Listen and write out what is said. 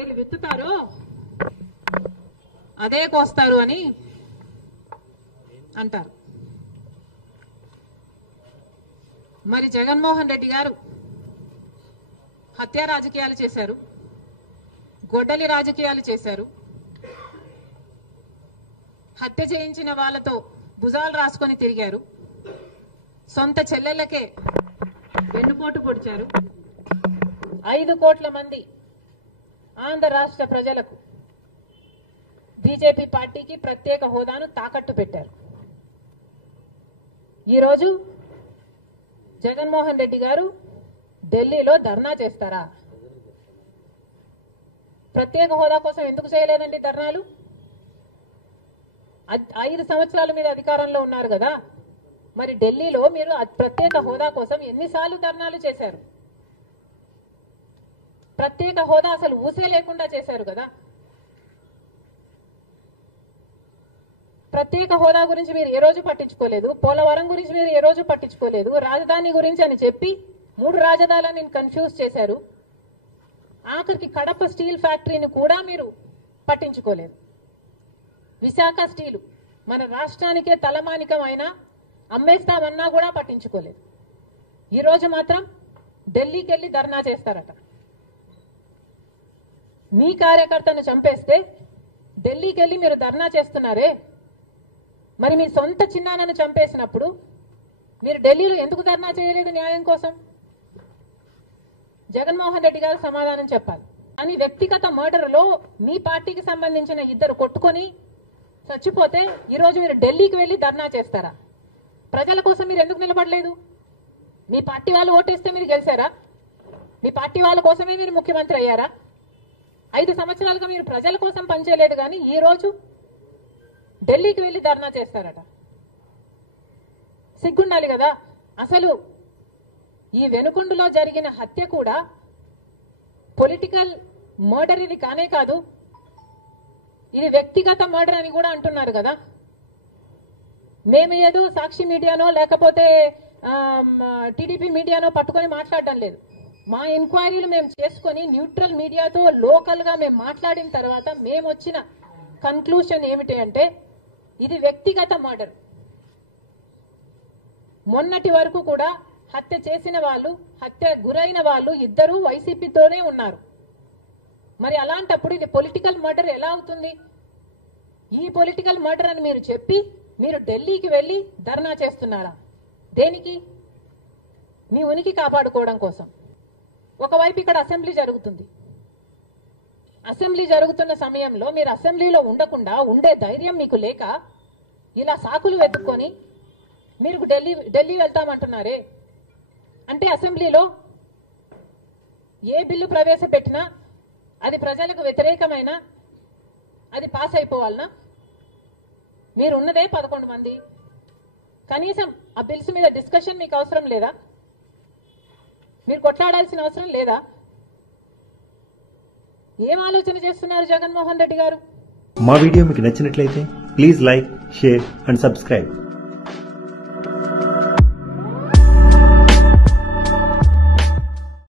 ఏది విత్తుతారో అదే కోస్తారు అని అంటారు. మరి జగన్మోహన్ రెడ్డి గారు హత్య రాజకీయాలు చేశారు, గొడ్డలి రాజకీయాలు చేశారు, హత్య చేయించిన వాళ్ళతో భుజాలు రాసుకొని తిరిగారు, సొంత చెల్లెళ్ళకే వెన్నుపోటు పొడిచారు, 5 కోట్ల మంది ఆంధ్ర రాష్ట్ర ప్రజలకు బీజేపీ పార్టీకి ప్రత్యేక హోదాను తాకట్టు పెట్టారు. ఈరోజు జగన్మోహన్ రెడ్డి గారు ఢిల్లీలో ధర్నా చేస్తారా? ప్రత్యేక హోదా కోసం ఎందుకు చేయలేదండి ధర్నాలు? 5 సంవత్సరాల మీద అధికారంలో ఉన్నారు కదా, మరి ఢిల్లీలో మీరు ప్రత్యేక హోదా కోసం ఎన్నిసార్లు ధర్నాలు చేశారు? ప్రత్యేక హోదా అసలు ఊసే లేకుండా చేశారు కదా. ప్రత్యేక హోదా గురించి మీరు ఏ రోజు పట్టించుకోలేదు, పోలవరం గురించి మీరు ఏ రోజు పట్టించుకోలేదు, రాజధాని గురించి అని చెప్పి 3 రాజధానులను కన్ఫ్యూజ్ చేశారు. ఆఖరికి కడప స్టీల్ ఫ్యాక్టరీని కూడా మీరు పట్టించుకోలేదు. విశాఖ స్టీలు మన రాష్ట్రానికే తలమానికమైన అమ్మేస్తామన్నా కూడా పట్టించుకోలేదు. ఈరోజు మాత్రం ఢిల్లీకి వెళ్ళి ధర్నా చేస్తారట. మీ కార్యకర్తను చంపేస్తే ఢిల్లీకి వెళ్ళి మీరు ధర్నా చేస్తున్నారే, మరి మీ సొంత చిన్నాన్నను చంపేసినప్పుడు మీరు ఢిల్లీలో ఎందుకు ధర్నా చేయలేదు న్యాయం కోసం? జగన్మోహన్ రెడ్డి గారు సమాధానం చెప్పాలి. అని వ్యక్తిగత మర్డర్లో మీ పార్టీకి సంబంధించిన 2 కొట్టుకొని చచ్చిపోతే ఈరోజు మీరు ఢిల్లీకి వెళ్ళి ధర్నా చేస్తారా? ప్రజల కోసం మీరు ఎందుకు నిలబడలేదు? మీ పార్టీ వాళ్ళు ఓటేస్తే మీరు గెలిచారా? మీ పార్టీ వాళ్ళ కోసమే మీరు ముఖ్యమంత్రి అయ్యారా? 5 సంవత్సరాలుగా మీరు ప్రజల కోసం పనిచేయలేదు, కానీ ఈ రోజు ఢిల్లీకి వెళ్ళి ధర్నా చేస్తారట. సిగ్గుండాలి కదా. అసలు ఈ వెనుకొండలో జరిగిన హత్య కూడా పొలిటికల్ మర్డర్ ఇది కానే కాదు, ఇది వ్యక్తిగత మర్డర్ అని కూడా అంటున్నారు కదా. మేము ఏదో సాక్షి మీడియానో లేకపోతే టీడీపీ మీడియానో పట్టుకొని మాట్లాడడం లేదు. మా ఎంక్వైరీలు మేము చేసుకొని న్యూట్రల్ మీడియాతో లోకల్ గా మేము మాట్లాడిన తర్వాత మేము వచ్చిన కన్క్లూషన్ ఏమిటి అంటే ఇది వ్యక్తిగత మర్డర్. మొన్నటి వరకు కూడా హత్య చేసిన వాళ్ళు, హత్య గురైన వాళ్ళు 2 వైసీపీతోనే ఉన్నారు. మరి అలాంటప్పుడు ఇది పొలిటికల్ మర్డర్ ఎలా అవుతుంది? ఈ పొలిటికల్ మర్డర్ అని మీరు చెప్పి మీరు ఢిల్లీకి వెళ్ళి ధర్నా చేస్తున్నారా? దేనికి? మీ ఉనికి కాపాడుకోవడం కోసం. ఒకవైపు ఇక్కడ అసెంబ్లీ జరుగుతుంది. అసెంబ్లీ జరుగుతున్న సమయంలో మీరు అసెంబ్లీలో ఉండకుండా ఉండే ధైర్యం మీకు లేక ఇలా సాకులు వెతుక్కొని మీరు ఢిల్లీ వెళ్తామంటున్నారే. అంటే అసెంబ్లీలో ఏ బిల్లు ప్రవేశపెట్టినా అది ప్రజలకు వ్యతిరేకమైన అది పాస్ అయిపోవాలనా? మీరు ఉన్నదే 11 మంది. కనీసం ఆ బిల్స్ మీద డిస్కషన్ మీకు అవసరం లేదా? మీరు కొట్లాడాల్సిన అవసరం లేదా? ఏం ఆలోచన చేస్తున్నారు జగన్మోహన్ రెడ్డి గారు? మా వీడియో మీకు నచ్చినట్లయితే please like, share and subscribe.